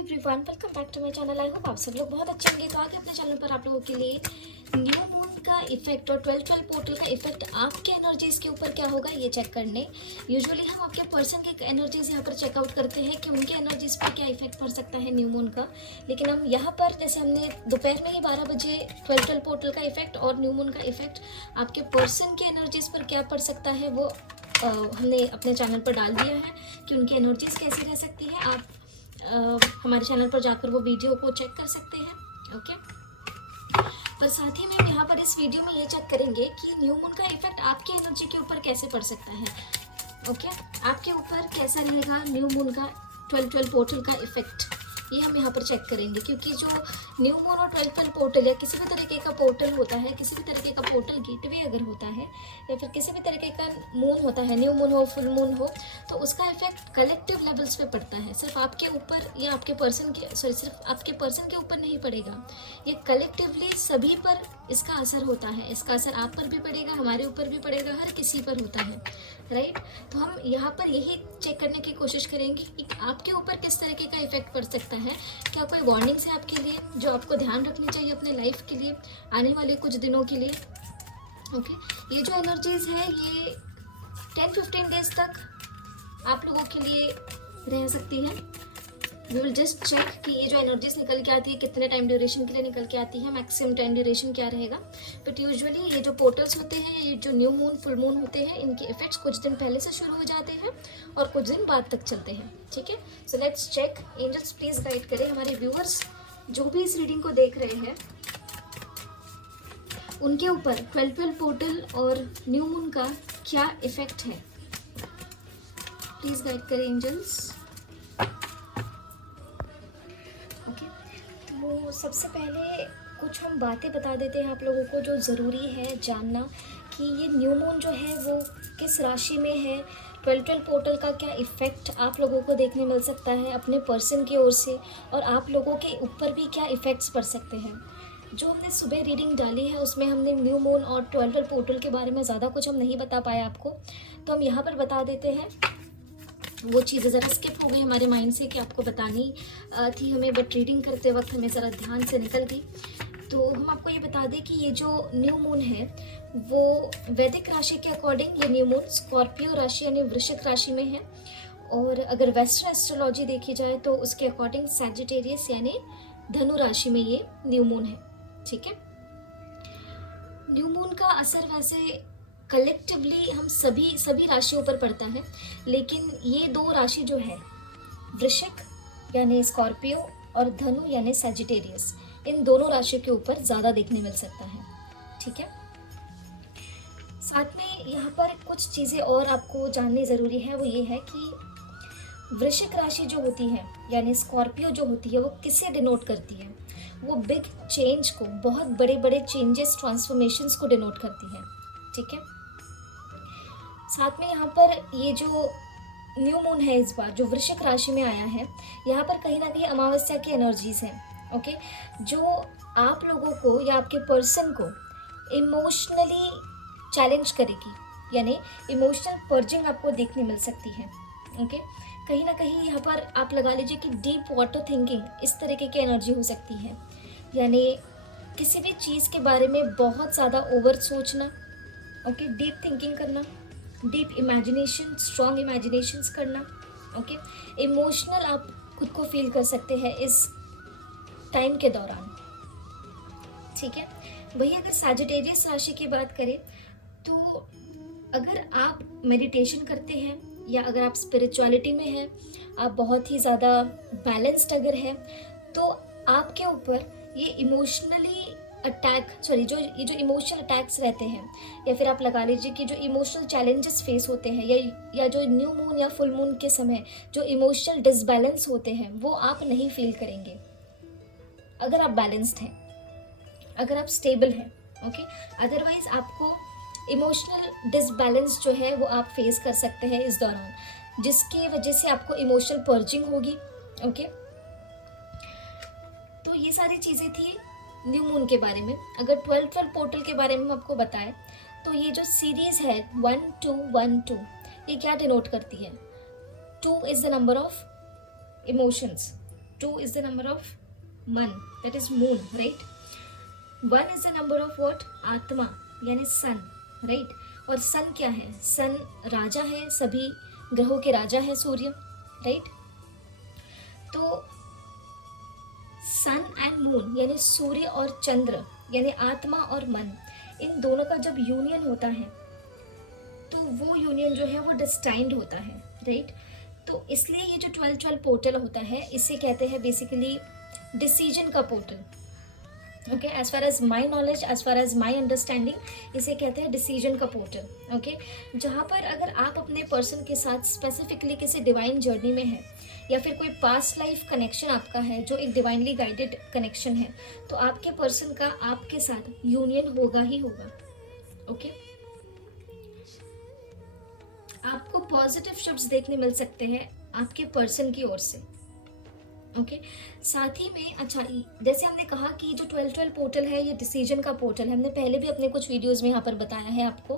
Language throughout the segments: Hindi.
Everyone, welcome back to my channel. I hope आप सब लोग बहुत अच्छे होंगे। तो आगे अपने चैनल पर आप लोगों के लिए न्यू मून का इफेक्ट और 12-12 पोर्टल का इफेक्ट आपके एनर्जीज के ऊपर क्या होगा ये चेक करने। यूजुअली हम आपके पर्सन की एनर्जीज यहाँ पर चेकआउट करते हैं कि उनके एनर्जीज पर क्या इफेक्ट पड़ सकता है न्यू मून का। लेकिन हम यहाँ पर जैसे हमने दोपहर में ही 12 बजे 12-12 पोर्टल का इफेक्ट और न्यू मून का इफेक्ट आपके पर्सन की एनर्जीज पर क्या पड़ सकता है वो हमने अपने चैनल पर डाल दिया है कि उनकी एनर्जीज कैसी रह सकती है। आप हमारे चैनल पर जाकर वो वीडियो को चेक कर सकते हैं। ओके, पर साथ ही में यहाँ पर इस वीडियो में ये चेक करेंगे कि न्यू मून का इफेक्ट आपकी एनर्जी के ऊपर कैसे पड़ सकता है। ओके, आपके ऊपर कैसा रहेगा न्यू मून का 12-12 पोर्टल का इफेक्ट, ये हम यहाँ पर चेक करेंगे। क्योंकि जो न्यू मून और 12-12 पोर्टल या किसी भी तरीके का पोर्टल होता है, किसी भी तरीके का पोर्टल गेटवे अगर होता है या फिर किसी भी तरीके का मून होता है, न्यू मून हो फुल मून हो, तो उसका इफेक्ट कलेक्टिव लेवल्स पे पड़ता है। सिर्फ आपके ऊपर या आपके पर्सन के सिर्फ आपके पर्सन के ऊपर नहीं पड़ेगा, ये कलेक्टिवली सभी पर इसका असर होता है। इसका असर आप पर भी पड़ेगा, हमारे ऊपर भी पड़ेगा, हर किसी पर होता है, राइट। तो हम यहाँ पर यही चेक करने की कोशिश करेंगे कि आपके ऊपर किस तरीके का इफेक्ट पड़ सकता है। क्या कोई वार्निंग्स है आपके लिए जो आपको ध्यान रखनी चाहिए अपने लाइफ के लिए आने वाले कुछ दिनों के लिए। ओके, ये जो एनर्जीज है ये 10-15 डेज तक आप लोगों के लिए रह सकती है। वी विल जस्ट चेक कि ये जो एनर्जीज निकल के आती है कितने टाइम ड्यूरेशन के लिए निकल के आती है, मैक्सिमम टाइम ड्यूरेशन क्या रहेगा। बट यूजुअली ये जो पोर्टल्स होते हैं, ये जो न्यू मून फुल मून होते हैं, इनके इफेक्ट्स कुछ दिन पहले से शुरू हो जाते हैं और कुछ दिन बाद तक चलते हैं। ठीक है, so let's check. Angels please guide करें हमारे व्यूअर्स जो भी इस रीडिंग को देख रहे हैं, उनके ऊपर 12-12 पोर्टल और न्यू मून का क्या इफेक्ट है। प्लीज गाइड करें एंजल्स। तो सबसे पहले कुछ हम बातें बता देते हैं आप लोगों को जो ज़रूरी है जानना कि ये न्यू मून जो है वो किस राशि में है, 12-12 पोर्टल का क्या इफ़ेक्ट आप लोगों को देखने मिल सकता है अपने पर्सन की ओर से, और आप लोगों के ऊपर भी क्या इफ़ेक्ट्स पड़ सकते हैं। जो हमने सुबह रीडिंग डाली है उसमें हमने न्यू मून और 12-12 पोर्टल के बारे में ज़्यादा कुछ हम नहीं बता पाए आपको, तो हम यहाँ पर बता देते हैं। वो चीज़ें ज़रा स्किप हो गई हमारे माइंड से कि आपको बतानी थी हमें, बट रीडिंग करते वक्त हमें ज़रा ध्यान से निकल गई। तो हम आपको ये बता दें कि ये जो न्यू मून है वो वैदिक राशि के अकॉर्डिंग ये न्यू मून स्कॉर्पियो राशि यानी वृश्चिक राशि में है, और अगर वेस्टर्न एस्ट्रोलॉजी देखी जाए तो उसके अकॉर्डिंग सैजिटेरियस यानी धनु राशि में ये न्यू मून है। ठीक है, न्यू मून का असर वैसे कलेक्टिवली हम सभी राशियों पर पड़ता है, लेकिन ये दो राशि जो है वृश्चिक यानी स्कॉर्पियो और धनु यानी सैजिटेरियस, इन दोनों राशियों के ऊपर ज़्यादा देखने मिल सकता है। ठीक है, साथ में यहाँ पर कुछ चीज़ें और आपको जाननी ज़रूरी है, वो ये है कि वृश्चिक राशि जो होती है यानी स्कॉर्पियो जो होती है वो किसे डिनोट करती है, वो बिग चेंज को, बहुत बड़े बड़े चेंजेस ट्रांसफॉर्मेशंस को डिनोट करती है। ठीक है, साथ में यहाँ पर ये जो न्यू मून है इस बार जो वृश्चिक राशि में आया है, यहाँ पर कहीं ना कहीं अमावस्या की एनर्जीज हैं। ओके, जो आप लोगों को या आपके पर्सन को इमोशनली चैलेंज करेगी, यानी इमोशनल पर्जिंग आपको देखने मिल सकती है। ओके, कहीं ना कहीं यहाँ पर आप लगा लीजिए कि डीप वाटर थिंकिंग इस तरीके की एनर्जी हो सकती है, यानी किसी भी चीज़ के बारे में बहुत ज़्यादा ओवर सोचना। ओके, डीप थिंकिंग करना, डीप इमेजिनेशन, स्ट्रॉन्ग इमेजिनेशंस करना। ओके, इमोशनल आप खुद को फील कर सकते हैं इस टाइम के दौरान। ठीक है, वही अगर सैजिटेरियस राशि की बात करें तो अगर आप मेडिटेशन करते हैं या अगर आप स्पिरिचुअलिटी में हैं, आप बहुत ही ज़्यादा बैलेंस्ड अगर है, तो आपके ऊपर ये इमोशनली ये जो इमोशनल अटैक्स रहते हैं, या फिर आप लगा लीजिए कि जो इमोशनल चैलेंजेस फेस होते हैं, या जो न्यू मून या फुल मून के समय जो इमोशनल डिसबैलेंस होते हैं, वो आप नहीं फील करेंगे अगर आप बैलेंस्ड हैं, अगर आप स्टेबल हैं। ओके, अदरवाइज आपको इमोशनल डिसबैलेंस जो है वो आप फेस कर सकते हैं इस दौरान, जिसकी वजह से आपको इमोशनल पर्जिंग होगी। ओके, तो ये सारी चीज़ें थी न्यू मून के बारे में। अगर 12-12 पोर्टल के बारे में हम आपको बताएं तो ये जो सीरीज़ है 1212 ये क्या डिनोट करती है। 2 is the number of emotions, 2 is the number of मन, that is moon, right? 1 is the number of what? आत्मा यानी सन, right? और सन क्या है? सन राजा है, सभी ग्रहों के राजा है सूर्य, right? तो सन एंड मून यानी सूर्य और चंद्र यानी आत्मा और मन, इन दोनों का जब यूनियन होता है तो वो यूनियन जो है वो डिस्टाइंड होता है, राइट? तो इसलिए ये जो 12-12 पोर्टल होता है इसे कहते हैं बेसिकली डिसीजन का portal. Okay, as far as my knowledge, as far as my understanding, इसे कहते हैं डिसीजन का पोर्टल। ओके, जहाँ पर अगर आप अपने पर्सन के साथ स्पेसिफिकली किसी डिवाइन जर्नी में है या फिर कोई पास्ट लाइफ कनेक्शन आपका है जो एक डिवाइनली गाइडेड कनेक्शन है, तो आपके पर्सन का आपके साथ यूनियन होगा ही होगा। ओके, आपको पॉजिटिव शब्द देखने मिल सकते हैं आपके पर्सन की ओर से। ओके, साथ ही में अच्छा, जैसे हमने कहा कि जो 12-12 पोर्टल है ये डिसीजन का पोर्टल है। हमने पहले भी अपने कुछ वीडियोस में यहाँ पर बताया है आपको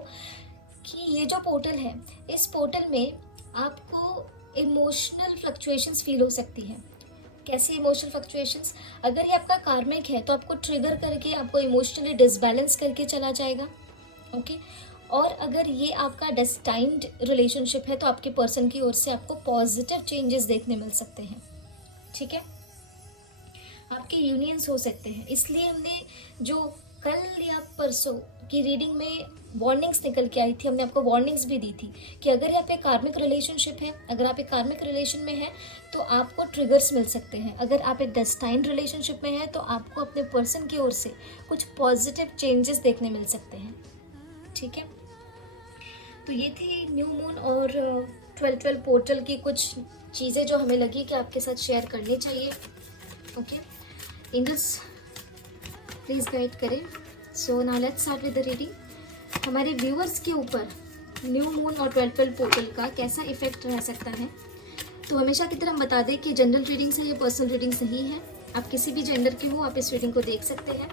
कि ये जो पोर्टल है, इस पोर्टल में आपको इमोशनल फ्लक्चुएशंस फील हो सकती हैं। कैसे इमोशनल फ्लक्चुएशंस? अगर ये आपका कार्मिक है तो आपको ट्रिगर करके आपको इमोशनली डिसबैलेंस करके चला जाएगा। ओके, और अगर ये आपका डेस्टाइन्ड रिलेशनशिप है तो आपके पर्सन की ओर से आपको पॉजिटिव चेंजेस देखने मिल सकते हैं। ठीक है, आपके यूनियंस हो सकते हैं। इसलिए हमने जो कल या परसों की रीडिंग में वार्निंग्स निकल के आई थी, हमने आपको वार्निंग्स भी दी थी कि अगर यहाँ पे कार्मिक रिलेशनशिप है, अगर आप एक कार्मिक रिलेशन में हैं तो आपको ट्रिगर्स मिल सकते हैं। अगर आप एक डेस्टाइन्ड रिलेशनशिप में हैं तो आपको अपने पर्सन की ओर से कुछ पॉजिटिव चेंजेस देखने मिल सकते हैं। ठीक है, तो ये थी न्यू मून और 12-12 पोर्टल की कुछ चीज़ें जो हमें लगी कि आपके साथ शेयर करनी चाहिए। ओके, एंजल्स प्लीज़ गाइड करें। So now let's start with the reading. हमारे व्यूअर्स के ऊपर न्यू मून और 12-12 पोर्टल का कैसा इफेक्ट रह सकता है? तो हमेशा की तरह हम बता दें कि जनरल रीडिंग्स है, ये पर्सनल रीडिंग्स नहीं है। आप किसी भी जेंडर के हो, आप इस रीडिंग को देख सकते हैं।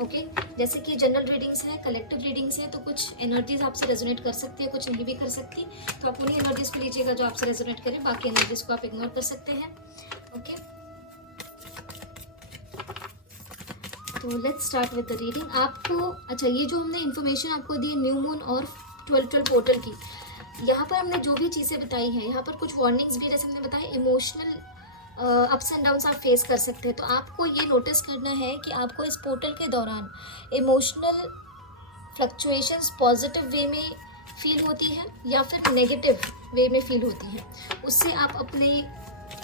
ओके, जैसे कि जनरल रीडिंग्स है, कलेक्टिव रीडिंग्स है, तो कुछ एनर्जीज आपसे रेजोनेट कर सकती है, कुछ नहीं भी कर सकती। तो आप उन्हीं एनर्जीज को लीजिएगा जो आपसे रेजोनेट करें, बाकी एनर्जीज को आप इग्नोर कर सकते हैं। ओके, तो let's start with the reading. आपको अच्छा, ये जो हमने इन्फॉर्मेशन आपको दी न्यू मून और 12-12 पोर्टल की, यहाँ पर हमने जो भी चीज़ें बताई हैं, यहाँ पर कुछ वार्निंग्स भी जैसे हमने बताया, इमोशनल अप्स एंड डाउन्स आप फेस कर सकते हैं। तो आपको ये नोटिस करना है कि आपको इस पोर्टल के दौरान इमोशनल फ्लक्चुएशंस पॉजिटिव वे में फील होती है या फिर नेगेटिव वे में फील होती है। उससे आप अपनी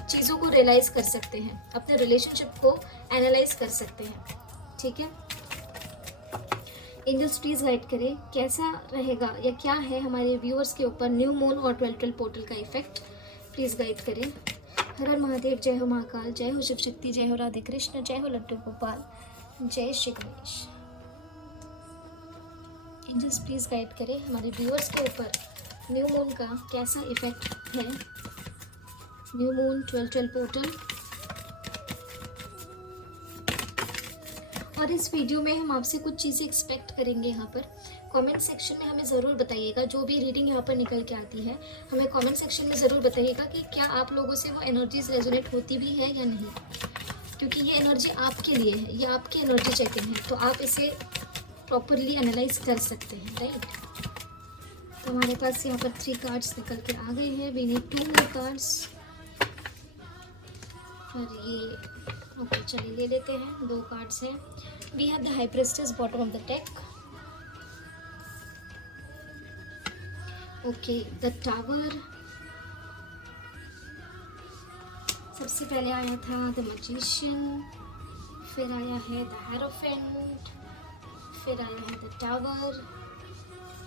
चीज़ों को रियलाइज़ कर सकते हैं, अपने रिलेशनशिप को एनालाइज कर सकते हैं। ठीक है, एंजल्स प्लीज़ गाइड करें कैसा रहेगा या क्या है हमारे व्यूअर्स के ऊपर न्यू मून और 12-12 पोर्टल का इफेक्ट। प्लीज़ गाइड करें। हर हर महादेव, जय हो महाकाल, जय हो शिव शक्ति, जय हो राधे कृष्ण, जय हो लड्डू गोपाल, जय Shri Ganesh. Angels please guide करें हमारे व्यूअर्स के ऊपर न्यू मून का कैसा इफेक्ट है। New moon 12-12 portal. और इस वीडियो में हम आपसे कुछ चीज़ें एक्सपेक्ट करेंगे। यहाँ पर कमेंट सेक्शन में हमें ज़रूर बताइएगा, जो भी रीडिंग यहाँ पर निकल के आती है हमें कमेंट सेक्शन में ज़रूर बताइएगा कि क्या आप लोगों से वो एनर्जीज रेजोनेट होती भी है या नहीं, क्योंकि ये एनर्जी आपके लिए है, ये आपकी एनर्जी चेकिंग है, तो आप इसे प्रॉपरली एनालाइज कर सकते हैं, राइट। तो हमारे पास यहाँ पर 3 कार्ड्स निकल के आ गए हैं। We need 2 more cards. और ये ओके, चलिए ले लेते हैं। 2 कार्ड्स हैं। We have the high priestess bottom of the deck. Okay, the tower. सबसे पहले आया था द मैजिशियन, फिर आया है द हेरोफेंट, फिर आया है द टावर,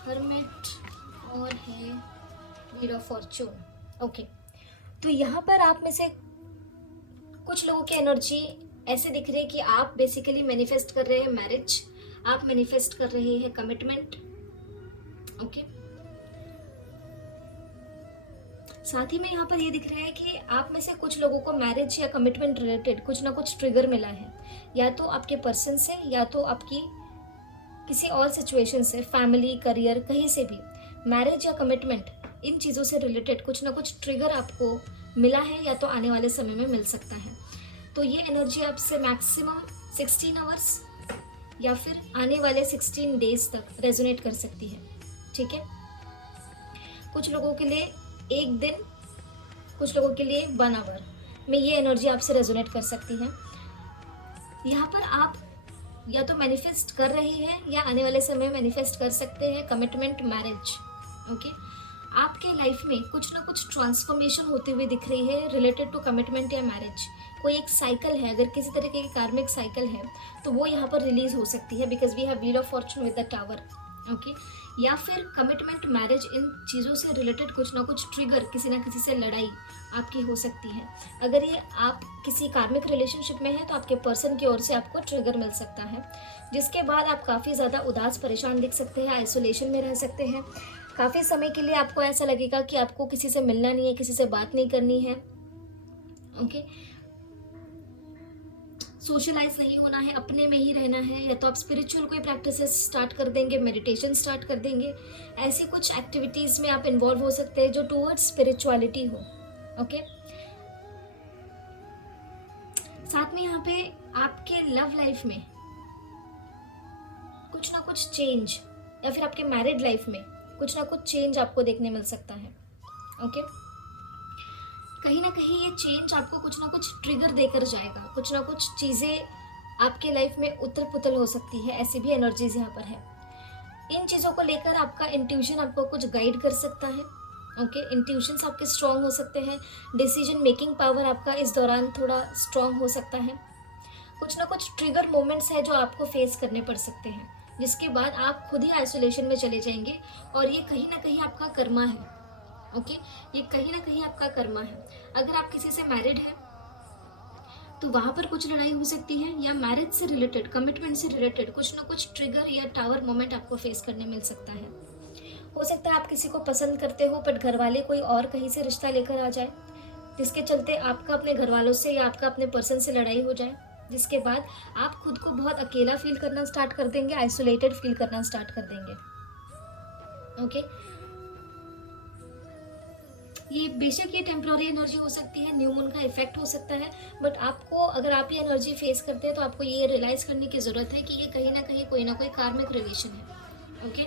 हर्मिट और है व्हील ऑफ फॉर्चून। ओके, तो यहाँ पर आप में से कुछ लोगों की एनर्जी ऐसे दिख रही है कि आप बेसिकली मैनिफेस्ट कर रहे हैं मैरिज, आप मैनिफेस्ट कर रहे हैं कमिटमेंट। ओके, साथ ही में यहाँ पर ये दिख रहा है कि आप में से कुछ लोगों को मैरिज या कमिटमेंट रिलेटेड कुछ ना कुछ ट्रिगर मिला है, या तो आपके पर्सन से या तो आपकी किसी और सिचुएशन से, फैमिली, करियर, कहीं से भी मैरिज या कमिटमेंट, इन चीज़ों से रिलेटेड कुछ ना कुछ ट्रिगर आपको मिला है या तो आने वाले समय में मिल सकता है। तो ये एनर्जी आपसे मैक्सिमम 16 आवर्स या फिर आने वाले 16 डेज तक रेजोनेट कर सकती है। ठीक है, कुछ लोगों के लिए एक दिन, कुछ लोगों के लिए 1 आवर में ये एनर्जी आपसे रेजोनेट कर सकती है। यहाँ पर आप या तो मैनिफेस्ट कर रहे हैं या आने वाले समय मैनिफेस्ट कर सकते हैं कमिटमेंट, मैरिज। ओके, आपके लाइफ में कुछ ना कुछ ट्रांसफॉर्मेशन होती हुई दिख रही है रिलेटेड टू कमिटमेंट या मैरिज। कोई एक साइकिल है, अगर किसी तरीके की कार्मिक साइकिल है तो वो यहाँ पर रिलीज हो सकती है, because we have wheel of fortune with the tower. Okay, या फिर कमिटमेंट, मैरिज, इन चीज़ों से रिलेटेड कुछ ना कुछ ट्रिगर, किसी ना किसी से लड़ाई आपकी हो सकती है। अगर ये आप किसी कार्मिक रिलेशनशिप में हैं तो आपके पर्सन की ओर से आपको ट्रिगर मिल सकता है, जिसके बाद आप काफ़ी ज़्यादा उदास, परेशान दिख सकते हैं, आइसोलेशन में रह सकते हैं। काफ़ी समय के लिए आपको ऐसा लगेगा कि आपको किसी से मिलना नहीं है, किसी से बात नहीं करनी है। ओके, सोशलाइज नहीं होना है, अपने में ही रहना है, या तो आप स्पिरिचुअल कोई प्रैक्टिसेस स्टार्ट कर देंगे, मेडिटेशन स्टार्ट कर देंगे। ऐसी कुछ एक्टिविटीज़ में आप इन्वॉल्व हो सकते हैं जो टूवर्ड्स स्पिरिचुअलिटी हो। ओके, साथ में यहाँ पे आपके लव लाइफ में कुछ ना कुछ चेंज, या फिर आपके मैरिड लाइफ में कुछ ना कुछ चेंज आपको देखने मिल सकता है। ओके, कहीं ना कहीं ये चेंज आपको कुछ ना कुछ ट्रिगर देकर जाएगा, कुछ ना कुछ चीज़ें आपके लाइफ में उथल पुथल हो सकती है, ऐसी भी एनर्जीज यहाँ पर है। इन चीज़ों को लेकर आपका इंट्यूशन आपको कुछ गाइड कर सकता है। ओके, इंट्यूशंस आपके स्ट्रांग हो सकते हैं, डिसीजन मेकिंग पावर आपका इस दौरान थोड़ा स्ट्रांग हो सकता है। कुछ ना कुछ ट्रिगर मोमेंट्स है जो आपको फेस करने पड़ सकते हैं, जिसके बाद आप खुद ही आइसोलेशन में चले जाएंगे, और ये कहीं ना कहीं आपका कर्मा है। ओके, ये कहीं ना कहीं आपका कर्मा है। अगर आप किसी से मैरिड हैं तो वहाँ पर कुछ लड़ाई हो सकती है, या मैरिज से रिलेटेड, कमिटमेंट से रिलेटेड कुछ ना कुछ ट्रिगर या टावर मोमेंट आपको फेस करने मिल सकता है। हो सकता है आप किसी को पसंद करते हो बट घर वाले कोई और कहीं से रिश्ता लेकर आ जाए, जिसके चलते आपका अपने घर वालों से या आपका अपने पर्सन से लड़ाई हो जाए, जिसके बाद आप खुद को बहुत अकेला फील करना स्टार्ट कर देंगे, आइसोलेटेड फील करना स्टार्ट कर देंगे। ओके, ये बेशक ये टेम्प्रोरी एनर्जी हो सकती है, न्यू मून का इफेक्ट हो सकता है, बट आपको, अगर आप ये एनर्जी फेस करते हैं तो आपको ये रियलाइज करने की ज़रूरत है कि ये कहीं ना कहीं कोई ना कोई कार्मिक रिलेशन है। ओके,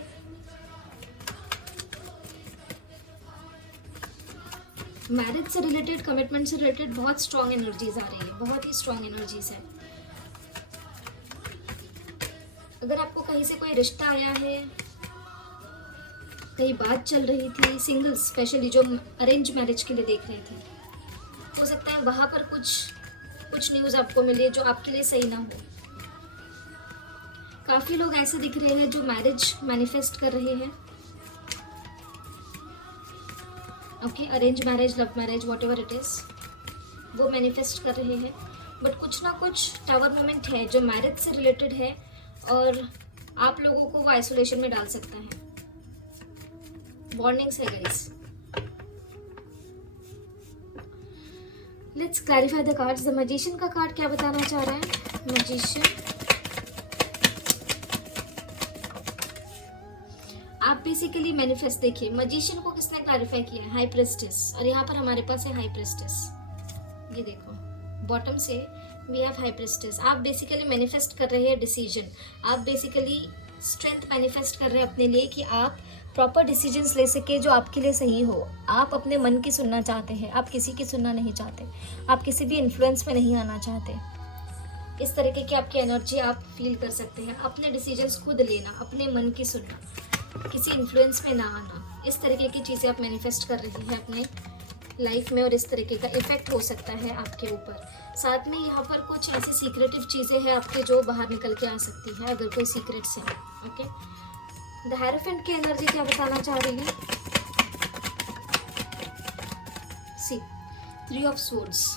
मैरिज से रिलेटेड, कमिटमेंट से रिलेटेड बहुत स्ट्रॉन्ग एनर्जीज आ रही है, बहुत ही स्ट्रॉन्ग एनर्जीज है। अगर आपको कहीं से कोई रिश्ता आया है, कहीं बात चल रही थी, सिंगल्स स्पेशली जो अरेंज मैरिज के लिए देख रहे थे, हो सकता है वहाँ पर कुछ न्यूज़ आपको मिले जो आपके लिए सही ना हो। काफ़ी लोग ऐसे दिख रहे हैं जो मैरिज मैनिफेस्ट कर रहे हैं। Okay, arrange marriage, love marriage, what ever it is, वो मैनिफेस्ट कर रहे हैं, बट कुछ ना कुछ टावर मोमेंट है जो मैरिज से रिलेटेड है, और आप लोगों को वो आइसोलेशन में डाल सकता है। वार्निंग्स है guys. Let's clarify the cards. The magician का कार्ड क्या बताना चाह रहा है? मैजिशियन, आप बेसिकली मैनिफेस्ट, देखिए मैजिशियन को किसने क्लैरिफाई किया है? हाई प्रेस्टेस, और यहाँ पर हमारे पास है हाई प्रेस्टेस। ये देखो बॉटम से वी हैव हाई प्रेस्टेस। आप बेसिकली मैनिफेस्ट कर रहे हैं डिसीजन, आप बेसिकली स्ट्रेंथ मैनिफेस्ट कर रहे हैं अपने लिए कि आप प्रॉपर डिसीजंस ले सके जो आपके लिए सही हो। आप अपने मन की सुनना चाहते हैं, आप किसी की सुनना नहीं चाहते, आप किसी भी इन्फ्लुएंस में नहीं आना चाहते। इस तरीके की आपकी एनर्जी आप फील कर सकते हैं। अपने डिसीजंस खुद लेना, अपने मन की सुनना, किसी इन्फ्लुएंस में ना आना, इस तरीके की चीज़ें आप मैनिफेस्ट कर रही हैं अपने लाइफ में, और इस तरीके का इफेक्ट हो सकता है आपके ऊपर। साथ में यहाँ पर कुछ ऐसी सीक्रेटिव चीज़ें हैं आपके जो बाहर निकल के आ सकती है, अगर कोई सीक्रेट्स है। ओके, द हेरोफेंट की एनर्जी क्या बताना चाह रही है? सी 3 ऑफ स्वॉर्ड्स,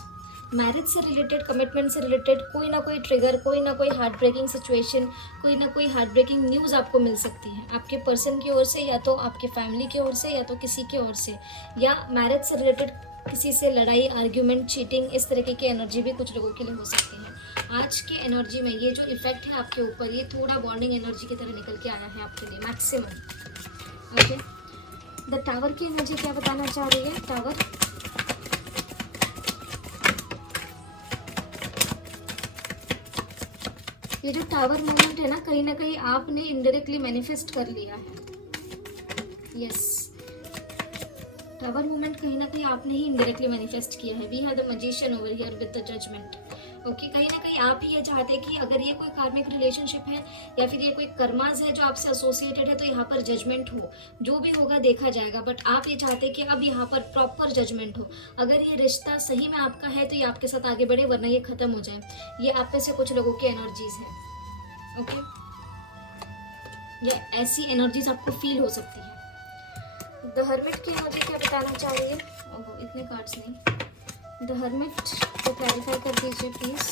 मैरिज से रिलेटेड, कमिटमेंट से रिलेटेड कोई ना कोई ट्रिगर, कोई ना कोई हार्ट ब्रेकिंग सिचुएशन, कोई ना कोई हार्ट ब्रेकिंग न्यूज़ आपको मिल सकती है आपके पर्सन की ओर से, या तो आपके फैमिली की ओर से, या तो किसी की ओर से, या मैरिज से रिलेटेड किसी से लड़ाई, आर्ग्यूमेंट, चीटिंग, इस तरीके की एनर्जी भी कुछ लोगों के लिए हो सकती है। आज की एनर्जी में ये जो इफेक्ट है आपके ऊपर, ये थोड़ा बॉन्डिंग एनर्जी की तरह निकल के आया है आपके लिए मैक्सिमम। ओके, द टावर की एनर्जी क्या बताना चाह रही है? टावर, ये जो टावर मोमेंट है ना कहीं आपने इनडायरेक्टली मैनिफेस्ट कर लिया है। यस, टावर मोमेंट कहीं ना कहीं आपने ही इनडायरेक्टली मैनिफेस्ट किया है। We have the magician over here with the judgment. Okay, कहीं ना कहीं आप ही ये चाहते हैं कि अगर ये कोई कार्मिक रिलेशनशिप है या फिर ये कोई कर्माज है जो आपसे एसोसिएटेड है, तो यहाँ पर जजमेंट हो, जो भी होगा देखा जाएगा। बट आप ये चाहते हैं कि अब यहाँ पर प्रॉपर जजमेंट हो। अगर ये रिश्ता सही में आपका है तो ये आपके साथ आगे बढ़े, वरना ये खत्म हो जाए। ये आप में से कुछ लोगों की एनर्जीज है। ओके, या ऐसी एनर्जीज आपको फील हो सकती है। द हर्मिट की एनर्जी क्या बताना चाह रही है? ओहो, इतने कार्ड्स नहीं। द हर्मिट को क्लैरिफाई कर दीजिए प्लीज।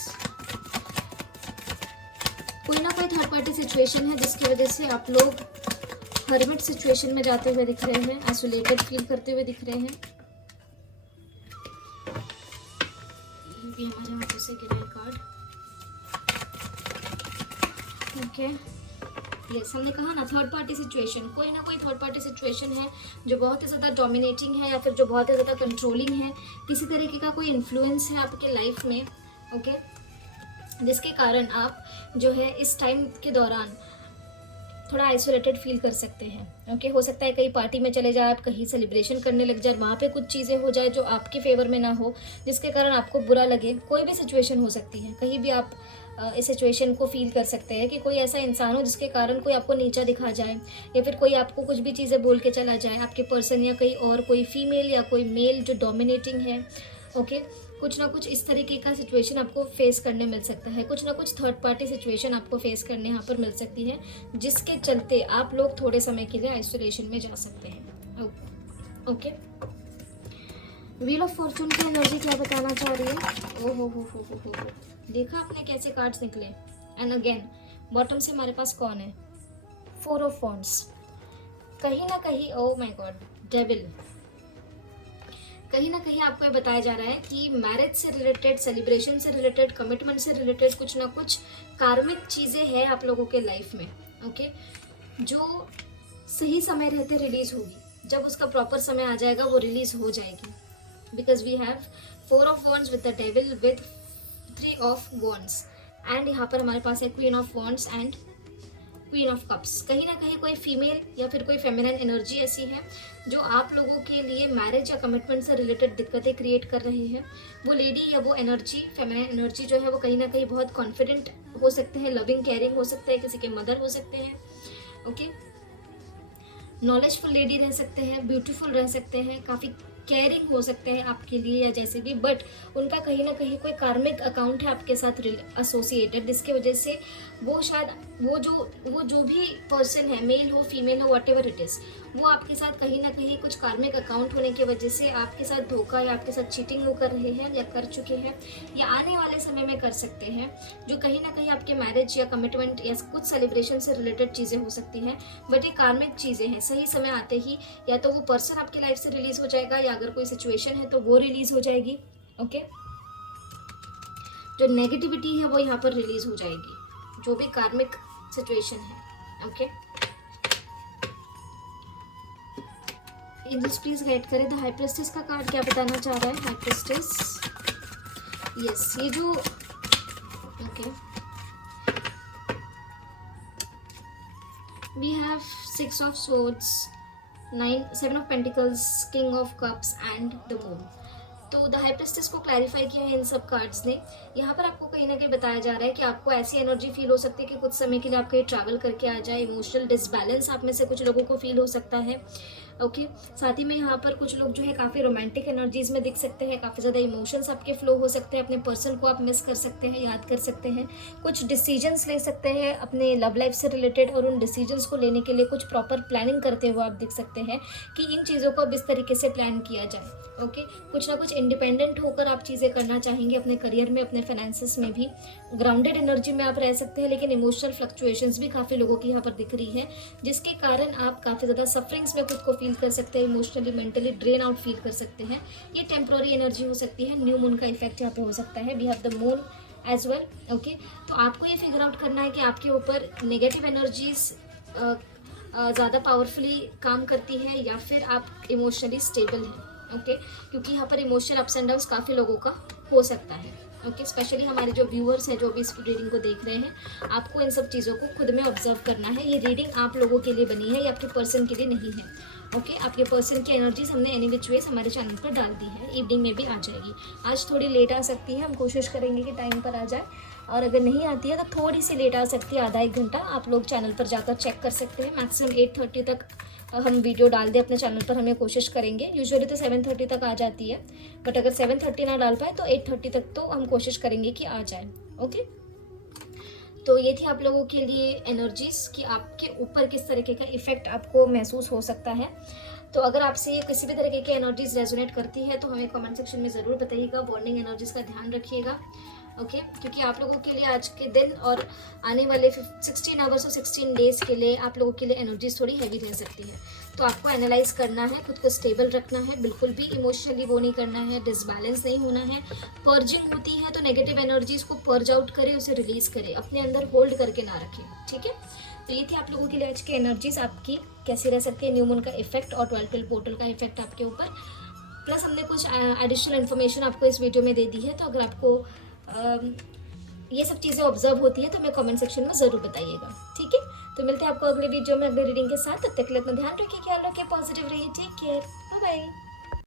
कोई ना कोई थर्ड पार्टी सिचुएशन है जिसकी वजह से आप लोग हर्मिट सिचुएशन में जाते हुए दिख रहे हैं, आइसोलेटेड फील करते हुए दिख रहे हैं। ये भी हमारे हाथों से गिरा है कार्ड। ओके, यस, हमने कहा ना थर्ड पार्टी सिचुएशन, कोई ना कोई थर्ड पार्टी सिचुएशन है जो बहुत ही ज़्यादा डोमिनेटिंग है या फिर जो बहुत ही ज़्यादा कंट्रोलिंग है। किसी तरीके का कोई इन्फ्लुएंस है आपके लाइफ में। ओके, जिसके कारण आप जो है इस टाइम के दौरान थोड़ा आइसोलेटेड फील कर सकते हैं। ओके, हो सकता है कहीं पार्टी में चले जाए आप, कहीं सेलिब्रेशन करने लग जाए, वहाँ पे कुछ चीज़ें हो जाए जो आपके फेवर में ना हो, जिसके कारण आपको बुरा लगे। कोई भी सिचुएशन हो सकती है, कहीं भी आप इस सिचुएशन को फील कर सकते हैं कि कोई ऐसा इंसान हो जिसके कारण कोई आपको नीचा दिखा जाए, या फिर कोई आपको कुछ भी चीज़ें बोल के चला जाए, आपके पर्सन या कहीं और कोई फीमेल या कोई मेल जो डोमिनेटिंग है। ओके, कुछ ना कुछ इस तरीके का सिचुएशन आपको फेस करने मिल सकता है। कुछ ना कुछ थर्ड पार्टी सिचुएशन आपको फेस करने यहाँ पर मिल सकती है, जिसके चलते आप लोग थोड़े समय के लिए आइसोलेशन में जा सकते हैं। ओके, व्हील ऑफ फॉर्चून की एनर्जी क्या बताना चाह रही है? ओ हो, देखा आपने कैसे कार्ड्स निकले। एंड अगेन बॉटम से हमारे पास कौन है? 4 ऑफ वॉन्ड्स। कहीं ना कहीं, ओ माय गॉड, डेविल। कहीं ना कहीं आपको ये बताया जा रहा है कि मैरिज से रिलेटेड, सेलिब्रेशन से रिलेटेड, कमिटमेंट से रिलेटेड कुछ ना कुछ कार्मिक चीज़ें हैं आप लोगों के लाइफ में। ओके, जो सही समय रहते रिलीज होगी। जब उसका प्रॉपर समय आ जाएगा वो रिलीज हो जाएगी। Because we have 4 of wands with the devil with 3 of wands. And यहाँ पर हमारे पास है queen of wands and queen of cups. कहीं ना कहीं कोई फीमेल या फिर कोई फेमिनिन एनर्जी ऐसी है जो आप लोगों के लिए मैरिज या कमिटमेंट से रिलेटेड दिक्कतें क्रिएट कर रही है। वो लेडी या वो एनर्जी, फेमिनिन एनर्जी जो है वो कहीं ना कहीं बहुत कॉन्फिडेंट हो सकते हैं, लविंग केयरिंग हो सकते हैं, किसी के मदर हो सकते हैं। ओके, नॉलेजफुल लेडी रह सकते हैं, ब्यूटीफुल रह सकते हैं, काफ़ी केयरिंग हो सकते हैं आपके लिए या जैसे भी। बट उनका कहीं ना कहीं कोई कार्मिक अकाउंट है आपके साथ एसोसिएटेड, जिसके वजह से वो शायद वो जो भी पर्सन है, मेल हो फीमेल हो, वॉट एवर इट इज़, वो आपके साथ कहीं ना कहीं कुछ कार्मिक अकाउंट होने की वजह से आपके साथ धोखा या आपके साथ चीटिंग वो कर रहे हैं या कर चुके हैं या आने वाले समय में कर सकते हैं, जो कहीं ना कहीं आपके मैरिज या कमिटमेंट या कुछ सेलिब्रेशन से रिलेटेड चीज़ें हो सकती हैं। बट ये कार्मिक चीज़ें हैं, सही समय आते ही या तो वो पर्सन आपकी लाइफ से रिलीज हो जाएगा या अगर कोई सिचुएशन है तो वो रिलीज हो जाएगी। ओके, जो नेगेटिविटी है वो यहाँ पर रिलीज हो जाएगी, जो भी कार्मिक सिचुएशन है। ओके, एंजल्स प्लीज गाइड करें। द हाई प्रेस्टेस का कार्ड क्या बताना चाह रहा है? हाई प्रेस्टेस, यस, ये जो okay, we have 6 of swords, 7 of pentacles, king of cups and the moon. तो द हाई प्रेस्टेस को क्लैरिफाई किया है इन सब कार्ड्स ने। यहाँ पर आपको कहीं ना कहीं बताया जा रहा है कि आपको ऐसी एनर्जी फील हो सकती है कि कुछ समय के लिए आप कहीं ट्रैवल करके आ जाए। इमोशनल डिसबैलेंस आप में से कुछ लोगों को फील हो सकता है। ओके, साथ ही में यहाँ पर कुछ लोग जो है काफ़ी रोमांटिक एनर्जीज में दिख सकते हैं, काफ़ी ज़्यादा इमोशंस आपके फ्लो हो सकते हैं, अपने पर्सन को आप मिस कर सकते हैं, याद कर सकते हैं, कुछ डिसीजंस ले सकते हैं अपने लव लाइफ से रिलेटेड, और उन डिसीजंस को लेने के लिए कुछ प्रॉपर प्लानिंग करते हुए आप दिख सकते हैं कि इन चीज़ों को अब इस तरीके से प्लान किया जाए। ओके, कुछ ना कुछ इंडिपेंडेंट होकर आप चीज़ें करना चाहेंगे अपने करियर में, अपने फाइनेंसेस में भी। ग्राउंडेड एनर्जी में आप रह सकते हैं, लेकिन इमोशनल फ्लक्चुएशंस भी काफ़ी लोगों की यहाँ पर दिख रही है, जिसके कारण आप काफ़ी ज़्यादा सफरिंग्स में खुद को फील कर सकते हैं, emotionally mentally drain out feel कर सकते हैं। ये टेम्प्रोरी एनर्जी हो सकती है, न्यू मून का इफेक्ट यहाँ पे हो सकता है। We have the moon as well. Okay, तो आपको ये फिगर आउट करना है कि आपके ऊपर नेगेटिव एनर्जीज ज़्यादा पावरफुली काम करती है या फिर आप इमोशनली स्टेबल हैं। ओके, क्योंकि यहाँ पर इमोशनल अप्स एंड डाउन्स काफ़ी लोगों का हो सकता है। ओके, स्पेशली हमारे जो व्यूअर्स हैं जो भी इस रीडिंग को देख रहे हैं, आपको इन सब चीज़ों को खुद में ऑब्जर्व करना है। ये रीडिंग आप लोगों के लिए बनी है, ये आपके पर्सन के लिए नहीं है। ओके, आपके पर्सन की एनर्जीज हमने एनी विच वेज हमारे चैनल पर डाल दी है, इवनिंग में भी आ जाएगी। आज थोड़ी लेट आ सकती है, हम कोशिश करेंगे कि टाइम पर आ जाए, और अगर नहीं आती है तो थोड़ी सी लेट आ सकती है, आधा एक घंटा। आप लोग चैनल पर जाकर चेक कर सकते हैं। मैक्सिमम 8:30 तक हम वीडियो डाल दें अपने चैनल पर, हमें कोशिश करेंगे। यूजुअली तो 7:30 तक आ जाती है, बट अगर 7:30 ना डाल पाए तो 8:30 तक तो हम कोशिश करेंगे कि आ जाए। ओके, तो ये थी आप लोगों के लिए एनर्जीज कि आपके ऊपर किस तरीके का इफेक्ट आपको महसूस हो सकता है। तो अगर आपसे ये किसी भी तरीके की एनर्जीज रेजोनेट करती है तो हमें कमेंट सेक्शन में ज़रूर बताइएगा। वार्निंग एनर्जीज का ध्यान रखिएगा। ओके, क्योंकि आप लोगों के लिए आज के दिन और आने वाले 16 आवर्स और 16 डेज़ के लिए आप लोगों के लिए एनर्जीज थोड़ी हैवी रह सकती है। तो आपको एनालाइज करना है, खुद को स्टेबल रखना है, बिल्कुल भी इमोशनली वो नहीं करना है, डिसबैलेंस नहीं होना है। पर्जिंग होती है तो नेगेटिव एनर्जीज को पर्ज आउट करें, उसे रिलीज करें, अपने अंदर होल्ड करके ना रखें। ठीक है, तो ये थी आप लोगों के लिए आज की एनर्जीज, आपकी कैसी रह सकती है न्यू मून का इफेक्ट और 12 पोर्टल का इफेक्ट आपके ऊपर। प्लस हमने कुछ एडिशनल इन्फॉर्मेशन आपको इस वीडियो में दे दी है, तो अगर आपको ये सब चीज़ें ऑब्जर्व होती है तो हमें कमेंट सेक्शन में ज़रूर बताइएगा। ठीक है, तो मिलते हैं आपको अगले वीडियो में अगले रीडिंग के साथ। तब तक के लिए अपना ध्यान रखिए, ख्याल रखिए, पॉजिटिव रहिए। Take care, bye bye.